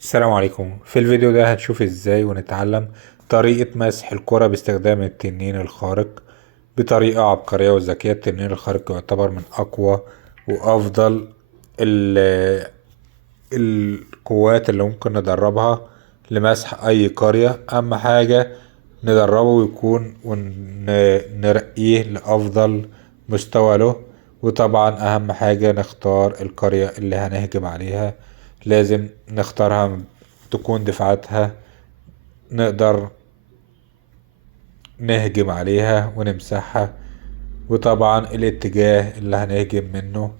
السلام عليكم. في الفيديو ده هنشوف ازاي ونتعلم طريقة مسح الكرة باستخدام التنين الخارق بطريقة عبقرية وذكية. التنين الخارق يعتبر من أقوى وأفضل القوات اللي ممكن ندربها لمسح أي قرية. أهم حاجة ندربه ويكون ونرقيه لأفضل مستوى له. وطبعا أهم حاجة نختار القرية اللي هنهجم عليها، لازم نختارها تكون دفاعاتها نقدر نهجم عليها ونمسحها. وطبعا الاتجاه اللي هنهجم منه،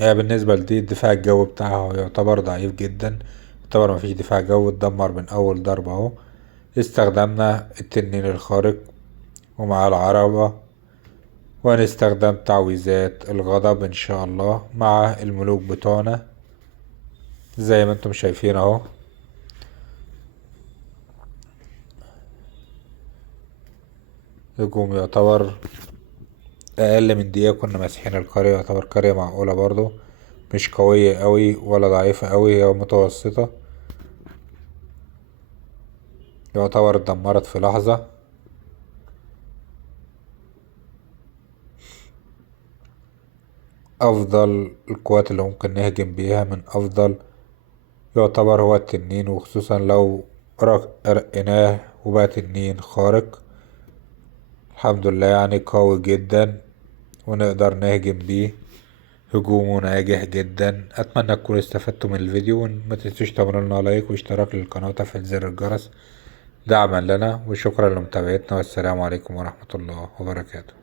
يعني بالنسبة لدي الدفاع الجوي بتاعها يعتبر ضعيف جدا، يعتبر مفيش دفاع جوي، اتدمر من أول ضربة اهو. استخدمنا التنين الخارق ومع العربة، ونستخدم تعويذات الغضب ان شاء الله مع الملوك بتوعنا زي ما انتم شايفين اهو. هجوم يعتبر اقل من دقيقة كنا ماسحين القرية، يعتبر قرية معقولة برضو، مش قوية قوي ولا ضعيفة قوي، هي متوسطة، يعتبر اتدمرت في لحظة. افضل القوات اللي ممكن نهجم بيها من افضل يعتبر هو التنين، وخصوصا لو رقيناه وبقى تنين خارق. الحمد لله يعني قوي جدا ونقدر نهجم بيه، هجومه ناجح جدا. اتمنى تكونوا استفدتوا من الفيديو، وما تنسوش تعملوا لنا لايك واشتراك للقناة وتفعيل زر الجرس دعما لنا، وشكرا لمتابعتنا، والسلام عليكم ورحمة الله وبركاته.